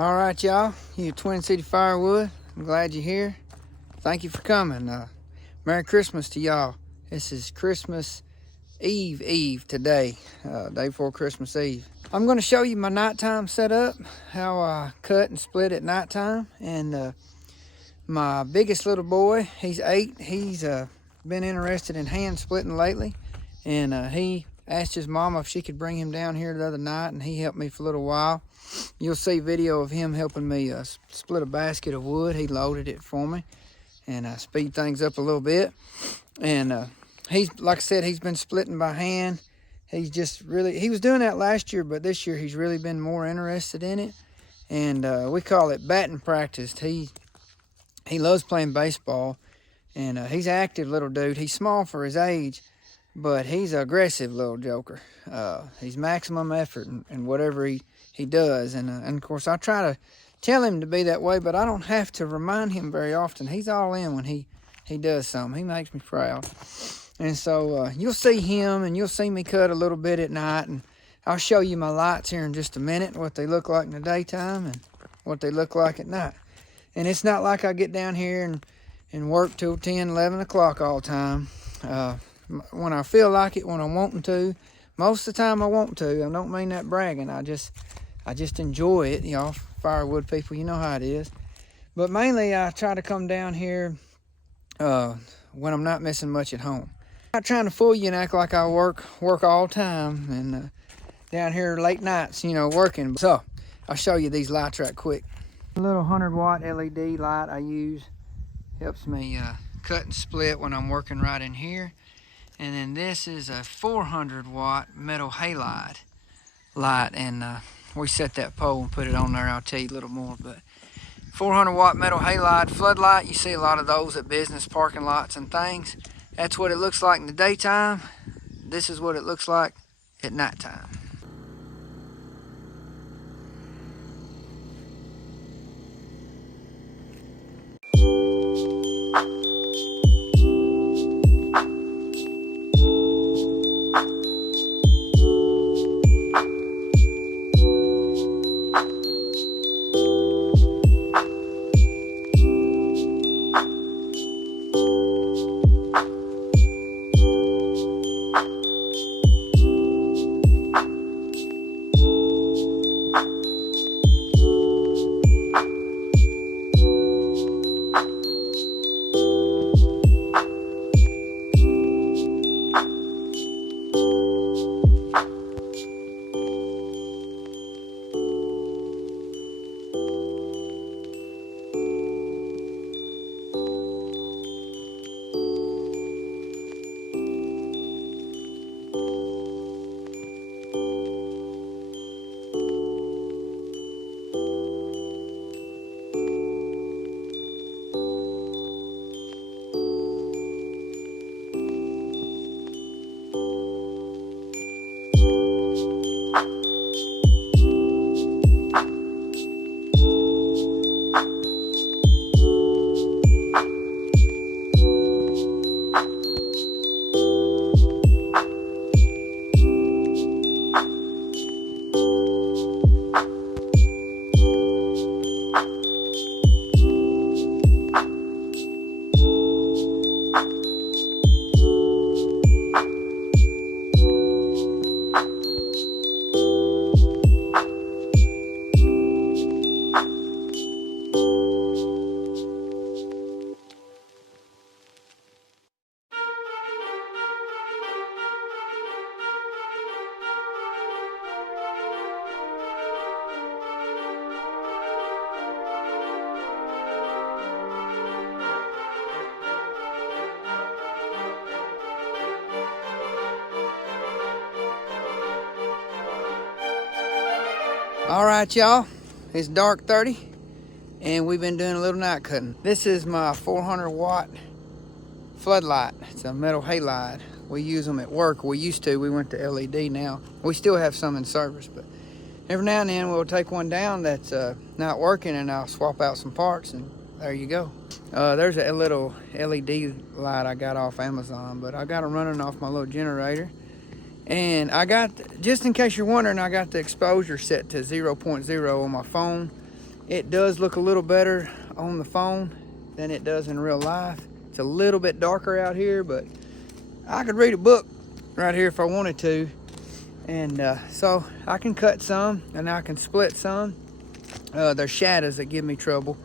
All right, y'all. You Twin City Firewood. I'm glad you're here. Thank you for coming. Merry Christmas to y'all. This is Christmas Eve today, day before Christmas Eve. I'm going to show you my nighttime setup, how I cut and split at nighttime. And my biggest little boy, he's 8. He's been interested in hand splitting lately. And he asked his mama if she could bring him down here the other night, and he helped me for a little while. You'll see video of him helping me split a basket of wood. He loaded it for me and speed things up a little bit. And he's, like I said, he's been splitting by hand. He's just really, he was doing that last year, but this year he's really been more interested in it. And we call it batting practice. He loves playing baseball, and he's an active little dude. He's small for his age, but he's an aggressive little joker. He's maximum effort in whatever he does. And of course, I try to tell him to be that way, but I don't have to remind him very often. He's all in when he does something. He makes me proud. And so you'll see him, and you'll see me cut a little bit at night. And I'll show you my lights here in just a minute, what they look like in the daytime and what they look like at night. And it's not like I get down here and work till 10, 11 o'clock all the time. When I feel like it, when I'm wanting to. Most of the time I want to. I don't mean that bragging. I just enjoy it, y'all. Firewood people, you know how it is. But mainly I try to come down here when I'm not missing much at home. I'm not trying to fool you and act like I work all the time and down here late nights, you know, working. So I'll show you these lights right quick. A little 100-watt LED light I use helps me cut and split when I'm working right in here. And then this is a 400-watt metal halide light, and we set that pole and put it on there. I'll tell you a little more. But 400-watt metal halide floodlight, you see a lot of those at business parking lots and things. That's what it looks like in the daytime. This is what it looks like at nighttime. All right, y'all, it's dark 30 and we've been doing a little night cutting. This is my 400-watt floodlight. It's a metal halide. We use them at work. We used to. We went to LED now. We still have some in service, but every now and then we'll take one down that's not working, and I'll swap out some parts, and there you go. There's a little LED light I got off Amazon, but I got them running off my little generator. And I got, just in case you're wondering, I got the exposure set to 0.0 on my phone. It does look a little better on the phone than it does in real life. It's a little bit darker out here, but I could read a book right here if I wanted to. And so I can cut some and I can split some. There's shadows that give me trouble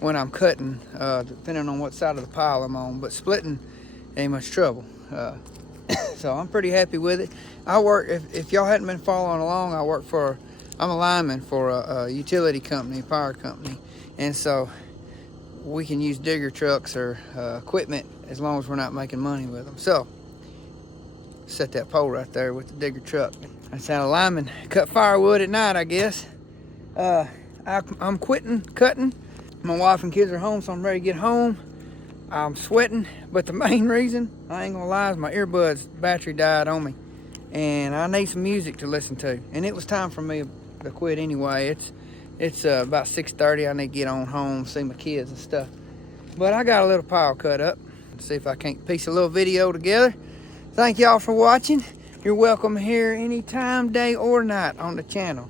when I'm cutting, depending on what side of the pile I'm on, but splitting ain't much trouble. So I'm pretty happy with it. I work, if y'all hadn't been following along, I'm a lineman for a utility company, power company. And so we can use digger trucks or equipment as long as we're not making money with them. So set that pole right there with the digger truck. That's how a lineman cut firewood at night, I guess. I'm quitting cutting. My wife and kids are home, so I'm ready to get home. I'm sweating, but the main reason, I ain't gonna lie, is my earbuds battery died on me. And I need some music to listen to. And it was time for me to quit anyway. It's about 6:30. I need to get on home, see my kids and stuff. But I got a little pile cut up. See if I can't piece a little video together. Thank y'all for watching. You're welcome here anytime, day or night on the channel.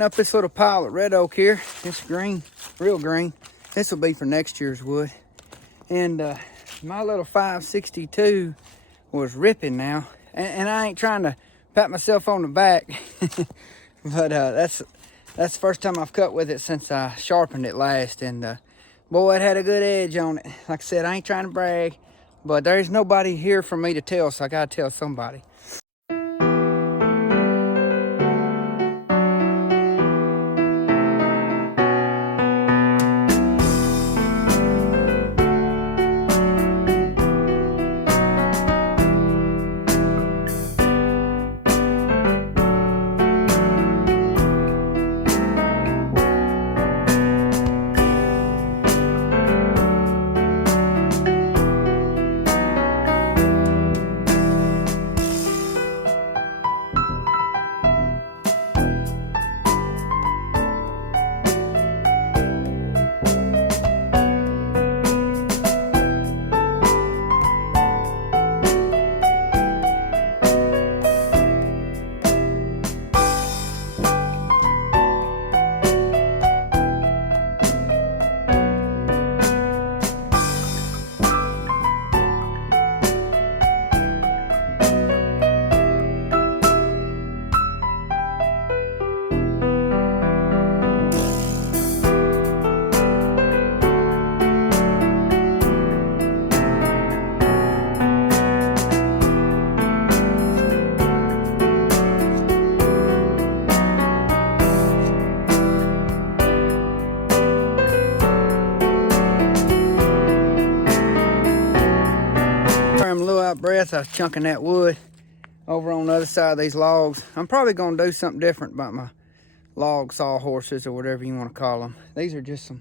Up this little pile of red oak here. It's green, real green. This will be for next year's wood. And my little 562 was ripping now. And I ain't trying to pat myself on the back, but that's the first time I've cut with it since I sharpened it last. And boy, it had a good edge on it. Like I said, I ain't trying to brag, but there's nobody here for me to tell, so I gotta tell somebody. death. I was chunking that wood over on the other side of these logs. I'm probably gonna do something different about my log sawhorses or whatever you want to call them. These are just some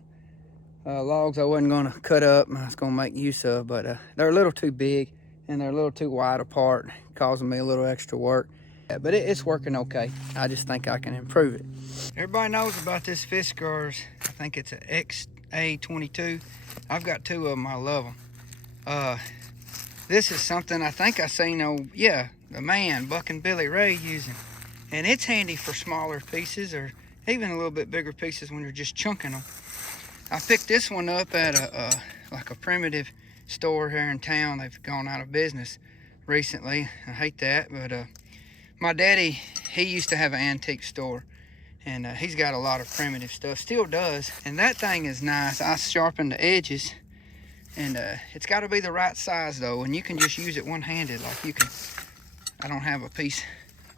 logs I wasn't gonna cut up and I was gonna make use of, but they're a little too big and they're a little too wide apart, causing me a little extra work. Yeah, but it's working okay. I just think I can improve it. Everybody knows about this Fiskars. I think it's an XA22. I've got two of them. I love them. This is something I think I seen the man Buck and Billy Ray using, and it's handy for smaller pieces or even a little bit bigger pieces when you're just chunking them. I picked this one up at like a primitive store here in town. They've gone out of business recently. I hate that, but my daddy, he used to have an antique store, and he's got a lot of primitive stuff, still does, and that thing is nice. I sharpened the edges, and it's got to be the right size though, and you can just use it one-handed. Like you can, I don't have a piece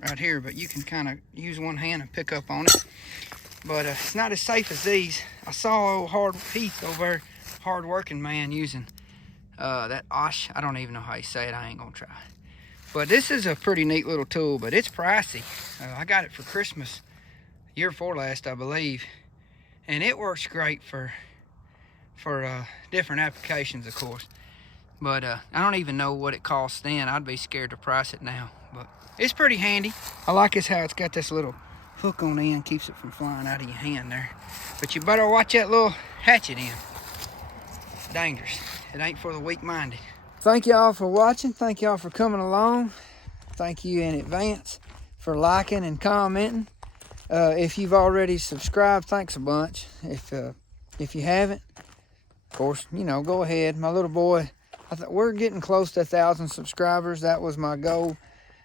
right here, but you can kind of use one hand and pick up on it. But it's not as safe as these. I saw old Heath over there, hard-working man, using that Osh. I don't even know how you say it. I ain't gonna try. But this is a pretty neat little tool, but it's pricey. I got it for Christmas year before last, I believe, and it works great for different applications, of course. But I don't even know what it costs then. I'd be scared to price it now, but it's pretty handy. I like this how it's got this little hook on the end, keeps it from flying out of your hand there. But you better watch that little hatchet end. Dangerous. It ain't for the weak-minded. Thank y'all for watching. Thank y'all for coming along. Thank you in advance for liking and commenting. If you've already subscribed, thanks a bunch. If you haven't, of course, you know, go ahead. My little boy, we're getting close to 1,000 subscribers. That was my goal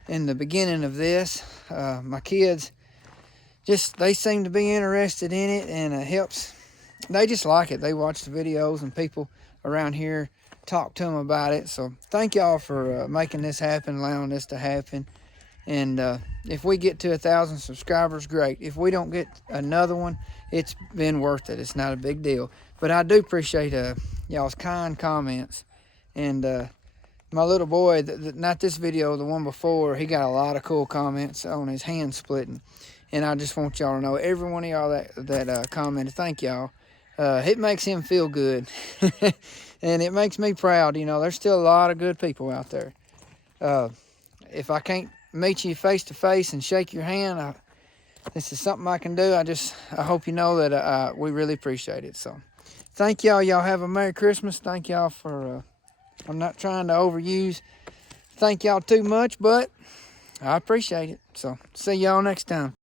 in the beginning of this. My kids, they seem to be interested in it, and it helps. They just like it. They watch the videos, and people around here talk to them about it. So thank y'all for making this happen, allowing this to happen. And if we get to 1,000 subscribers, great. If we don't get another one, it's been worth it. It's not a big deal. But I do appreciate y'all's kind comments. And my little boy, not this video, the one before, he got a lot of cool comments on his hand splitting. And I just want y'all to know, every one of y'all that commented, thank y'all. It makes him feel good. And it makes me proud. You know, there's still a lot of good people out there. If I can't meet you face to face and shake your hand, this is something I can do. I hope you know that we really appreciate it. So thank y'all. Y'all have a Merry Christmas. Thank y'all for, I'm not trying to overuse. Thank y'all too much, but I appreciate it. So see y'all next time.